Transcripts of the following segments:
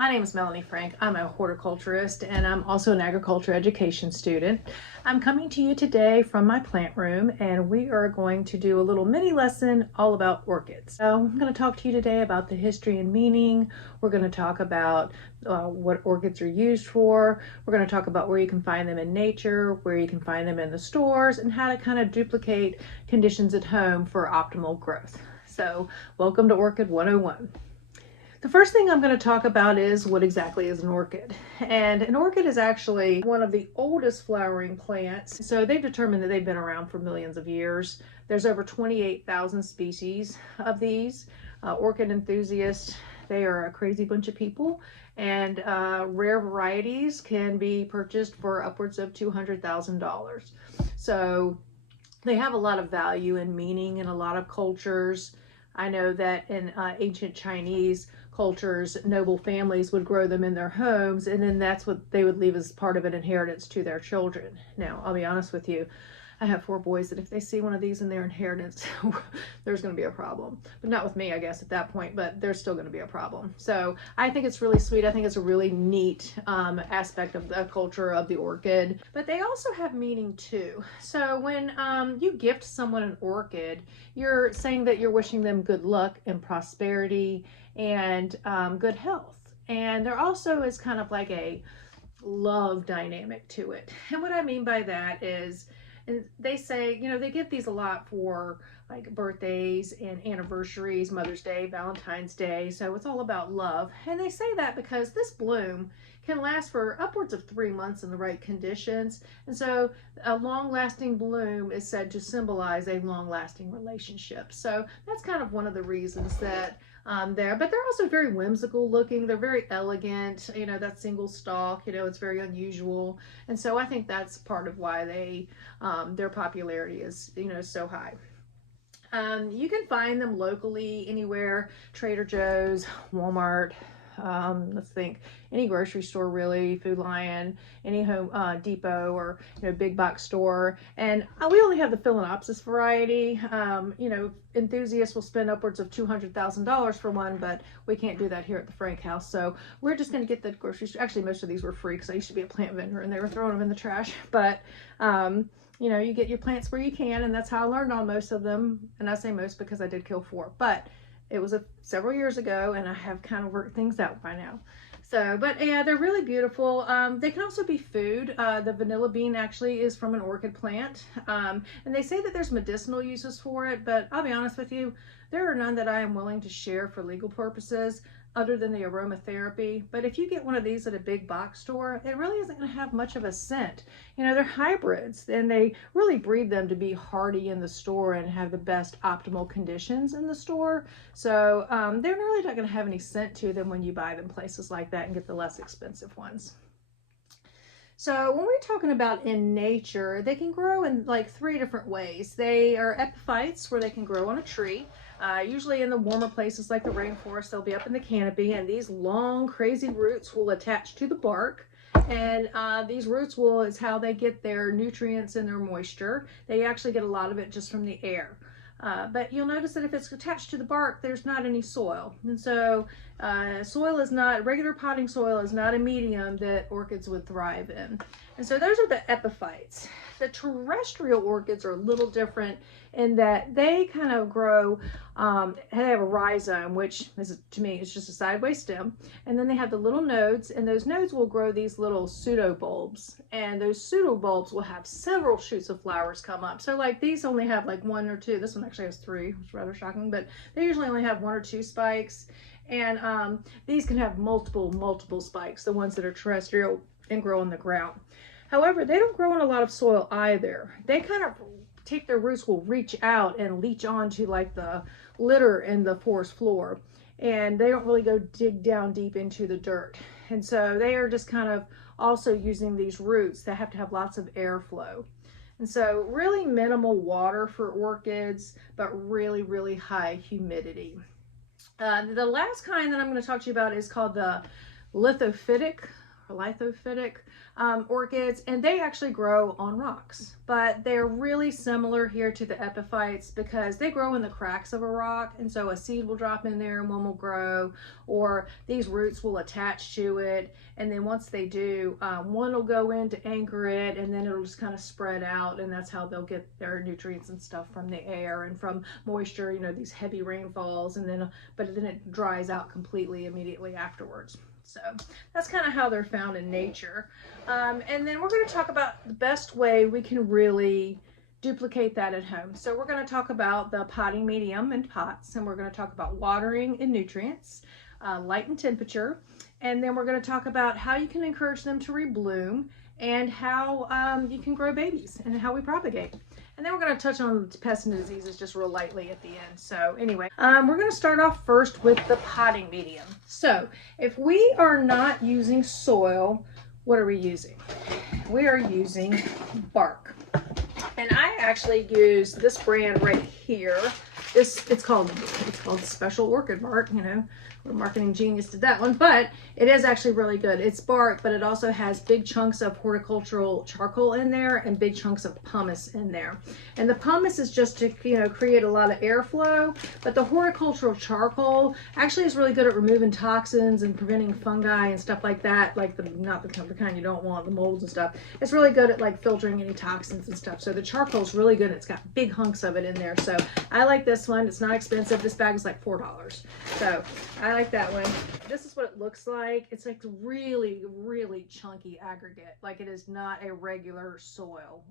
My name is Melanie Frank. I'm a horticulturist and I'm also an agriculture education student. I'm coming to you today from my plant room and we are going to do a little mini lesson all about orchids. So I'm going to talk to you today about the history and meaning. We're going to talk about what orchids are used for. We're going to talk about where you can find them in nature, where you can find them in the stores, and how to kind of duplicate conditions at home for optimal growth. So welcome to Orchid 101. The first thing I'm going to talk about is what exactly is an orchid. And an orchid is actually one of the oldest flowering plants. So they've determined that they've been around for millions of years. There's over 28,000 species of these. Orchid enthusiasts, they are a crazy bunch of people. And rare varieties can be purchased for upwards of $200,000. So they have a lot of value and meaning in a lot of cultures. I know that in ancient Chinese cultures, noble families would grow them in their homes, and then that's what they would leave as part of an inheritance to their children. Now, I'll be honest with you, I have 4 boys that if they see one of these in their inheritance, there's going to be a problem. But not with me, I guess, at that point, but there's still going to be a problem. So I think it's really sweet. I think it's a really neat aspect of the culture of the orchid. But they also have meaning too. So when you gift someone an orchid, you're saying that you're wishing them good luck and prosperity and good health. And there also is kind of like a love dynamic to it. And what I mean by that is, and they say, you know, they give these a lot for like birthdays and anniversaries, Mother's Day, Valentine's Day. So it's all about love. And they say that because this bloom can last for upwards of 3 months in the right conditions. And so a long-lasting bloom is said to symbolize a long-lasting relationship. So that's kind of one of the reasons that there, but they're also very whimsical looking. They're very elegant, you know, that single stalk, you know, it's very unusual. And so I think that's part of why they, their popularity is, you know, so high. You can find them locally anywhere, Trader Joe's, Walmart, let's think, any grocery store really, Food Lion, any Home Depot, or you know, big box store. And we only have the Phalaenopsis variety. You know, enthusiasts will spend upwards of $200,000 for one, but we can't do that here at the Frank house. So we're just going to get the grocery store. Actually, most of these were free because I used to be a plant vendor and they were throwing them in the trash. But you know, you get your plants where you can, and that's how I learned on most of them. And I say most because I did kill 4, but it was several years ago, and I have kind of worked things out by now. So, but yeah, they're really beautiful. They can also be food. The vanilla bean actually is from an orchid plant. And they say that there's medicinal uses for it, but I'll be honest with you, there are none that I am willing to share for legal purposes other than the aromatherapy. But if you get one of these at a big box store, it really isn't going to have much of a scent. You know, they're hybrids, and they really breed them to be hardy in the store and have the best optimal conditions in the store. So they're really not going to have any scent to them when you buy them places like that and get the less expensive ones. So when we're talking about in nature, they can grow in like 3 different ways. They are epiphytes, where they can grow on a tree. Usually in the warmer places like the rainforest, they'll be up in the canopy, and these long, crazy roots will attach to the bark. And these roots is how they get their nutrients and their moisture. They actually get a lot of it just from the air. But you'll notice that if it's attached to the bark, there's not any soil. And so regular potting soil is not a medium that orchids would thrive in. And so those are the epiphytes. The terrestrial orchids are a little different in that they kind of grow, they have a rhizome, which is, to me, is just a sideways stem. And then they have the little nodes, and those nodes will grow these little pseudobulbs. And those pseudobulbs will have several shoots of flowers come up. So like these only have like 1 or 2. This one actually has 3, which is rather shocking, but they usually only have 1 or 2 spikes. And these can have multiple spikes, the ones that are terrestrial and grow on the ground. However, they don't grow in a lot of soil either. They kind of take their roots, will reach out and leach onto like the litter in the forest floor. And they don't really go dig down deep into the dirt. And so they are just kind of also using these roots that have to have lots of airflow. And so really minimal water for orchids, but really, really high humidity. The last kind that I'm going to talk to you about is called the lithophytic lithophytic orchids, and they actually grow on rocks, but they're really similar here to the epiphytes because they grow in the cracks of a rock, and so a seed will drop in there and one will grow, or these roots will attach to it, and then once they do, one will go in to anchor it, and then it'll just kind of spread out, and that's how they'll get their nutrients and stuff from the air and from moisture, you know, these heavy rainfalls, and then but then it dries out completely immediately afterwards. So that's kind of how they're found in nature. And then we're going to talk about the best way we can really duplicate that at home. So we're going to talk about the potting medium and pots, and we're going to talk about watering and nutrients, light and temperature, and then we're going to talk about how you can encourage them to rebloom and how you can grow babies and how we propagate. And then we're going to touch on pests and diseases just real lightly at the end. So anyway, we're going to start off first with the potting medium. So if we are not using soil, what are we using? We are using bark. And I actually use this brand right here. It's called Special Orchid Bark, you know. What a marketing genius did that one, but it is actually really good. It's bark, but it also has big chunks of horticultural charcoal in there and big chunks of pumice in there. And the pumice is just to, you know, create a lot of airflow, but the horticultural charcoal actually is really good at removing toxins and preventing fungi and stuff like that, like not the kind you don't want, the molds and stuff. It's really good at like filtering any toxins and stuff. So the charcoal is really good. It's got big hunks of it in there. So I like this one. It's not expensive. This bag is like $4. So I like that one. This is what it looks like. It's like really, really chunky aggregate. Like it is not a regular soil.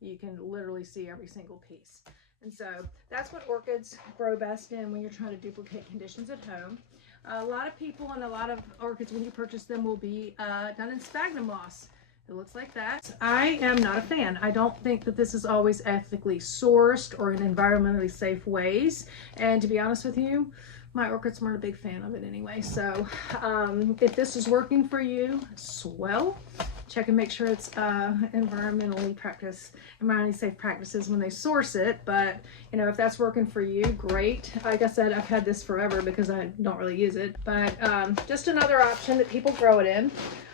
You can literally see every single piece. And so that's what orchids grow best in when you're trying to duplicate conditions at home. A lot of people and a lot of orchids, when you purchase them, will be done in sphagnum moss. It looks like that. I am not a fan. I don't think that this is always ethically sourced or in environmentally safe ways. And to be honest with you, my orchids weren't a big fan of it anyway. So if this is working for you, swell. Check and make sure it's environmentally safe practices when they source it. But you know, if that's working for you, great. Like I said, I've had this forever because I don't really use it. But just another option that people grow it in.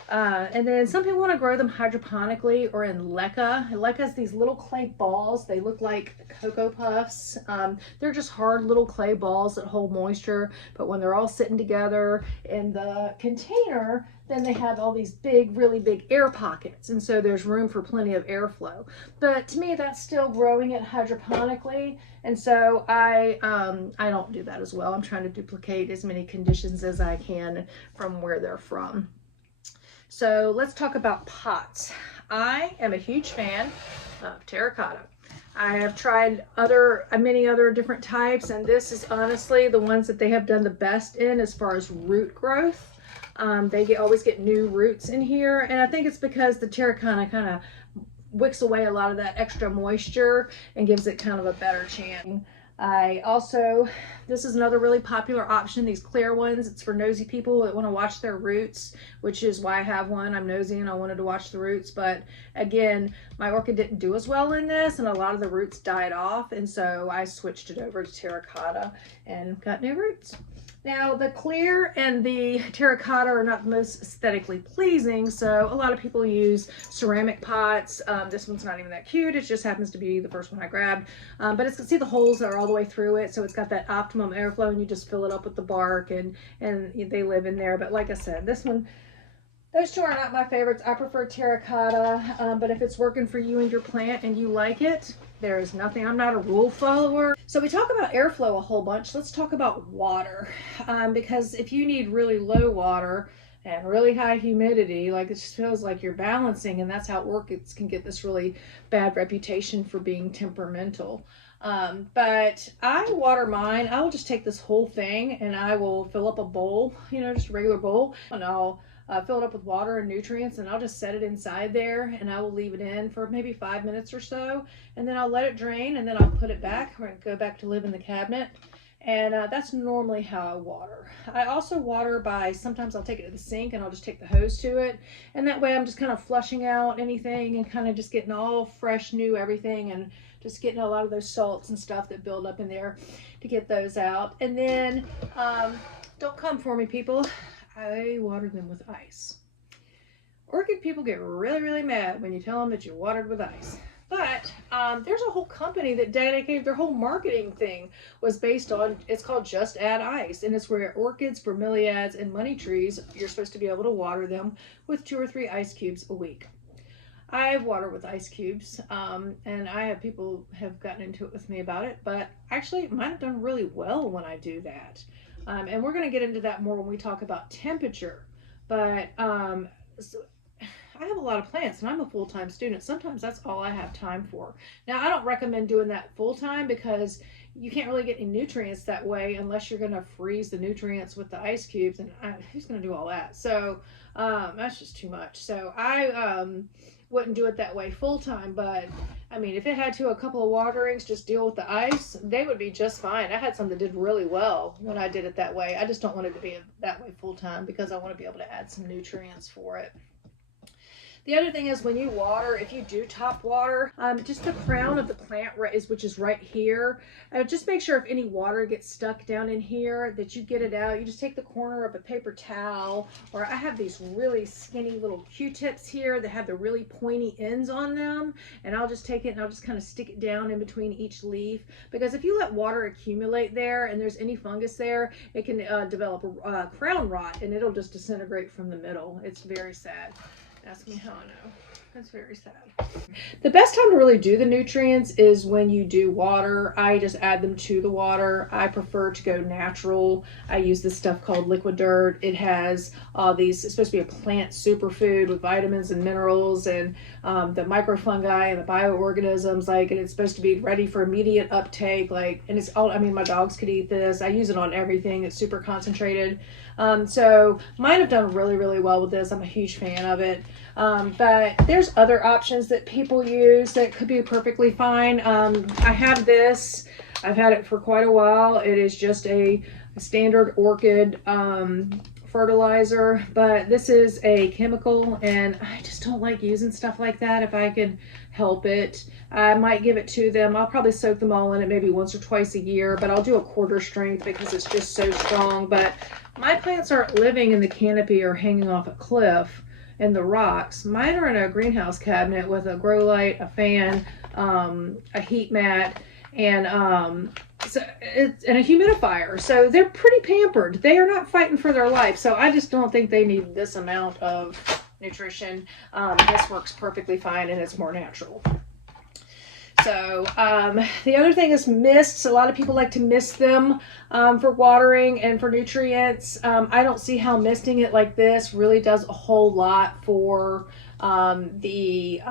And then some people want to grow them hydroponically or in leca. Leca is these little clay balls. They look like Cocoa Puffs. They're just hard little clay balls that hold moisture, but when they're all sitting together in the container, then they have all these big, really big air pockets, and so there's room for plenty of airflow. But to me, that's still growing it hydroponically, and so I don't do that as well. I'm trying to duplicate as many conditions as I can from where they're from. So let's talk about pots. I am a huge fan of terracotta. I have tried many other different types, and this is honestly the ones that they have done the best in as far as root growth. They always get new roots in here, and I think it's because the terracotta kind of wicks away a lot of that extra moisture and gives it kind of a better chance. This is another really popular option, these clear ones. It's for nosy people that want to watch their roots, which is why I have one. I'm nosy and I wanted to watch the roots, but again, my orchid didn't do as well in this, and a lot of the roots died off, and so I switched it over to terracotta and got new roots. Now, the clear and the terracotta are not the most aesthetically pleasing, so a lot of people use ceramic pots. This one's not even that cute. It just happens to be the first one I grabbed. But see the holes that are all the way through it, so it's got that optimum airflow, and you just fill it up with the bark, and they live in there. But like I said, those two are not my favorites. I prefer terracotta, but if it's working for you and your plant and you like it, there is nothing. I'm not a rule follower. So we talk about airflow a whole bunch. Let's talk about water, because if you need really low water and really high humidity, like it just feels like you're balancing, and that's how orchids can get this really bad reputation for being temperamental. But I water mine. I will just take this whole thing and I will fill up a bowl, just a regular bowl, and I'll fill it up with water and nutrients, and I'll just set it inside there, and I will leave it in for maybe 5 minutes or so, and then I'll let it drain, and then I'll put it back or go back to live in the cabinet. And that's normally how I water. I also water by, sometimes I'll take it to the sink and I'll just take the hose to it, and that way I'm just kind of flushing out anything and kind of just getting all fresh, new everything, and just getting a lot of those salts and stuff that build up in there to get those out. And then don't come for me, people, I water them with ice. Orchid people get really mad when you tell them that you watered with ice. But there's a whole company that dedicated their whole marketing thing was based on, it's called Just Add Ice. And it's where orchids, bromeliads, and money trees, you're supposed to be able to water them with 2 or 3 ice cubes a week. I've watered with ice cubes, and I have people have gotten into it with me about it, but actually mine have done really well when I do that. And we're going to get into that more when we talk about temperature. But so I have a lot of plants and I'm a full-time student. Sometimes that's all I have time for. Now, I don't recommend doing that full-time because you can't really get any nutrients that way unless you're going to freeze the nutrients with the ice cubes, and who's going to do all that? So that's just too much. So I wouldn't do it that way full-time, but I mean, if it had to a couple of waterings, just deal with the ice, they would be just fine. I had some that did really well when I did it that way. I just don't want it to be that way full-time because I want to be able to add some nutrients for it. The other thing is when you water, if you do top water, just the crown of the plant which is right here, just make sure if any water gets stuck down in here that you get it out. You just take the corner of a paper towel, or I have these really skinny little Q-tips here that have the really pointy ends on them, and I'll just take it and I'll just kind of stick it down in between each leaf, because if you let water accumulate there and there's any fungus there, it can develop a crown rot and it'll just disintegrate from the middle. It's very sad. Ask me how I know. That's very sad. The best time to really do the nutrients is when you do water. I just add them to the water. I prefer to go natural. I use this stuff called liquid dirt. It has all these, it's supposed to be a plant superfood with vitamins and minerals and the microfungi and the bioorganisms, and it's supposed to be ready for immediate uptake. And it's all, I mean, my dogs could eat this. I use it on everything. It's super concentrated. So mine have done really well with this. I'm a huge fan of it. But there's other options that people use that could be perfectly fine. I have this. I've had it for quite a while. It is just a standard orchid fertilizer, but this is a chemical, and I just don't like using stuff like that if I can help it. I might give it to them. I'll probably soak them all in it maybe once or twice a year, but I'll do a quarter strength because it's just so strong. But my plants aren't living in the canopy or hanging off a cliff in the rocks. Mine are in a greenhouse cabinet with a grow light, a fan, a heat mat, and a humidifier. So they're pretty pampered. They are not fighting for their life. So I just don't think they need this amount of nutrition. This works perfectly fine and it's more natural. So the other thing is mists. A lot of people like to mist them for watering and for nutrients. I don't see how misting it like this really does a whole lot for the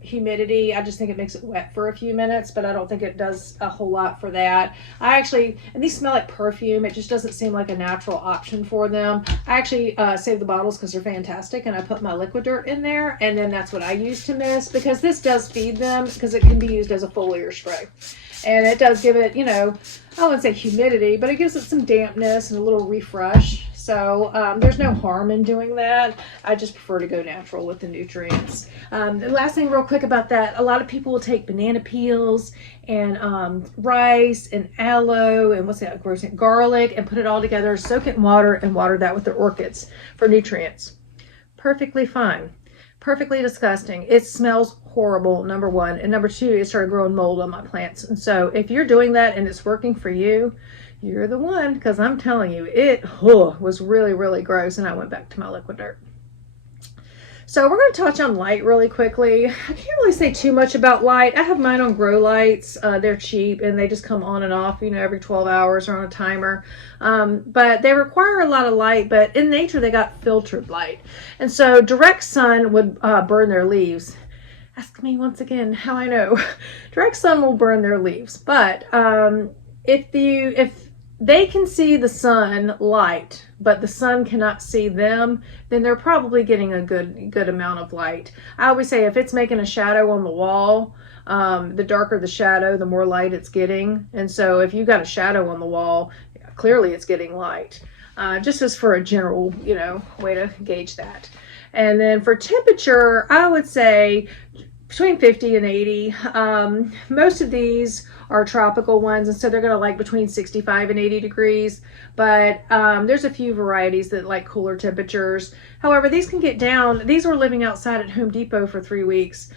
humidity. I just think it makes it wet for a few minutes, but I don't think it does a whole lot for that. And these smell like perfume. It just doesn't seem like a natural option for them. I actually save the bottles because they're fantastic, and I put my liquid dirt in there, and then that's what I use to mist, because this does feed them, because it can be used as a foliar spray. And it does give it, I wouldn't say humidity, but it gives it some dampness and a little refresh. So there's no harm in doing that. I just prefer to go natural with the nutrients. The last thing real quick about that, a lot of people will take banana peels and rice and aloe and garlic and put it all together, soak it in water, and water that with their orchids for nutrients. Perfectly fine. Perfectly disgusting. It smells horrible, number one. And number two, it started growing mold on my plants. And so if you're doing that and it's working for you, you're the one, because I'm telling you, it was really gross, and I went back to my liquid dirt. So we're going to touch on light really quickly. I can't really say too much about light. I have mine on grow lights. They're cheap, and they just come on and off, every 12 hours or on a timer. But they require a lot of light, but in nature, they got filtered light. And so direct sun would burn their leaves. Ask me once again how I know. Direct sun will burn their leaves, but if they can see the sun light, but the sun cannot see them, then they're probably getting a good amount of light. I always say if it's making a shadow on the wall, the darker the shadow, the more light it's getting. And so if you got a shadow on the wall, clearly it's getting light. Just as for a general, way to gauge that. And then for temperature, I would say between 50 and 80. Most of these are tropical ones, and so they're going to like between 65 and 80 degrees. But there's a few varieties that like cooler temperatures. However, these can get down. These were living outside at Home Depot for 3 weeks.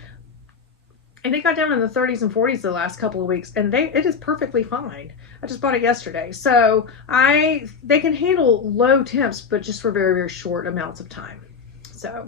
And it got down in the 30s and 40s the last couple of weeks, and it is perfectly fine. I just bought it yesterday. So they can handle low temps, but just for very, very short amounts of time. So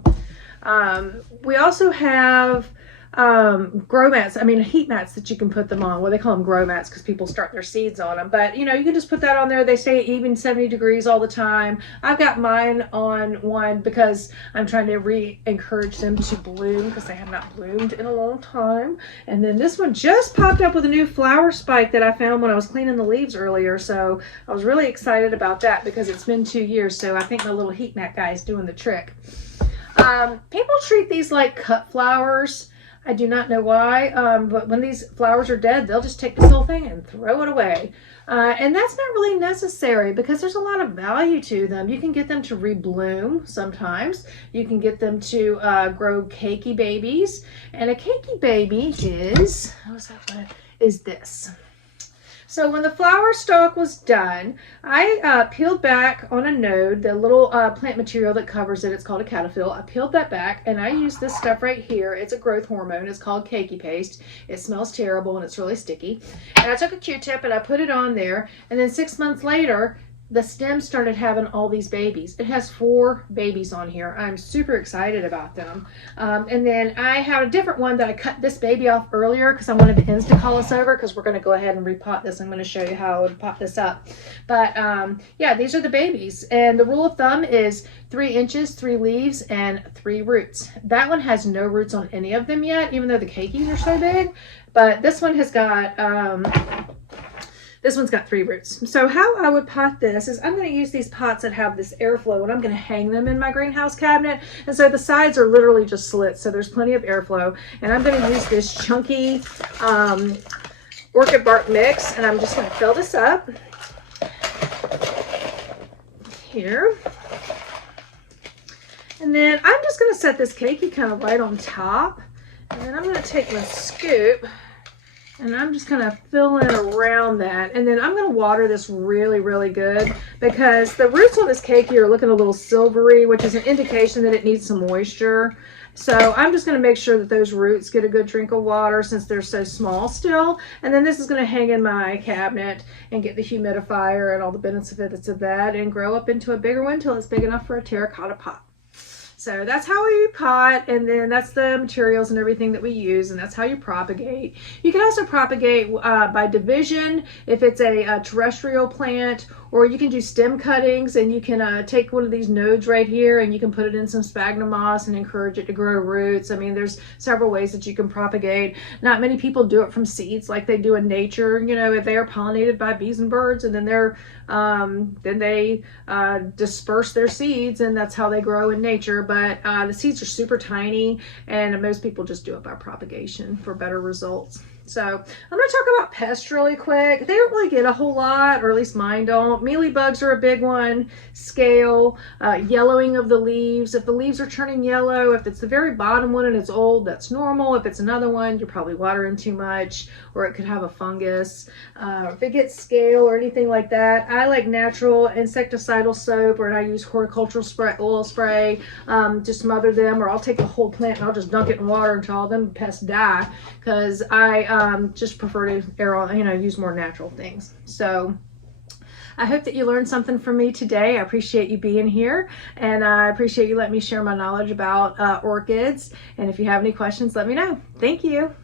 we also have grow mats, heat mats that you can put them on. Well, they call them grow mats because people start their seeds on them, but you can just put that on there. They stay even 70 degrees all the time. I've got mine on one because I'm trying to encourage them to bloom because they have not bloomed in a long time. And then this one just popped up with a new flower spike that I found when I was cleaning the leaves earlier, so I was really excited about that because it's been 2 years, so I think my little heat mat guy is doing the trick. People treat these like cut flowers. I do not know why, but when these flowers are dead, they'll just take this whole thing and throw it away. And that's not really necessary because there's a lot of value to them. You can get them to rebloom sometimes. You can get them to grow cakey babies. And a cakey baby is this. So when the flower stalk was done, I peeled back on a node the little plant material that covers it. It's called a cataphyll. I peeled that back, and I used this stuff right here. It's a growth hormone. It's called cakey paste. It smells terrible, and it's really sticky. And I took a Q-tip, and I put it on there, and then 6 months later, the stem started having all these babies. It has 4 babies on here. I'm super excited about them. And then I have a different one that I cut this baby off earlier because I wanted the hens to call us over because we're going to go ahead and repot this. I'm going to show you how I would pot this up. But yeah, these are the babies. And the rule of thumb is 3 inches, 3 leaves, and 3 roots. That one has no roots on any of them yet, even though the cakeys are so big. But this one has got... this one's got 3 roots. So how I would pot this is I'm going to use these pots that have this airflow, and I'm going to hang them in my greenhouse cabinet. And so the sides are literally just slits, so there's plenty of airflow. And I'm going to use this chunky orchid bark mix, and I'm just going to fill this up here. And then I'm just going to set this cakey kind of right on top. And then I'm going to take my scoop, and I'm just kind of filling around that. And then I'm going to water this really, really good because the roots on this cakey are looking a little silvery, which is an indication that it needs some moisture. So I'm just going to make sure that those roots get a good drink of water since they're so small still. And then this is going to hang in my cabinet and get the humidifier and all the benefits of that and grow up into a bigger one until it's big enough for a terracotta pot. So that's how we pot, and then that's the materials and everything that we use, and that's how you propagate. You can also propagate by division if it's a terrestrial plant, or you can do stem cuttings, and you can take one of these nodes right here and you can put it in some sphagnum moss and encourage it to grow roots. I mean, there's several ways that you can propagate. Not many people do it from seeds like they do in nature. You know, if they are pollinated by bees and birds, and then they disperse their seeds, and that's how they grow in nature. But the seeds are super tiny, and most people just do it by propagation for better results. So I'm going to talk about pests really quick. They don't really get a whole lot, or at least mine don't. Mealy bugs are a big one. Scale, yellowing of the leaves. If the leaves are turning yellow, if it's the very bottom one and it's old, that's normal. If it's another one, you're probably watering too much, or it could have a fungus. If it gets scale or anything like that, I like natural insecticidal soap, or I use horticultural oil spray to smother them, or I'll take the whole plant and I'll just dunk it in water until all them pests die, because I just prefer to use more natural things. So I hope that you learned something from me today. I appreciate you being here, and I appreciate you letting me share my knowledge about orchids. And if you have any questions, let me know. Thank you.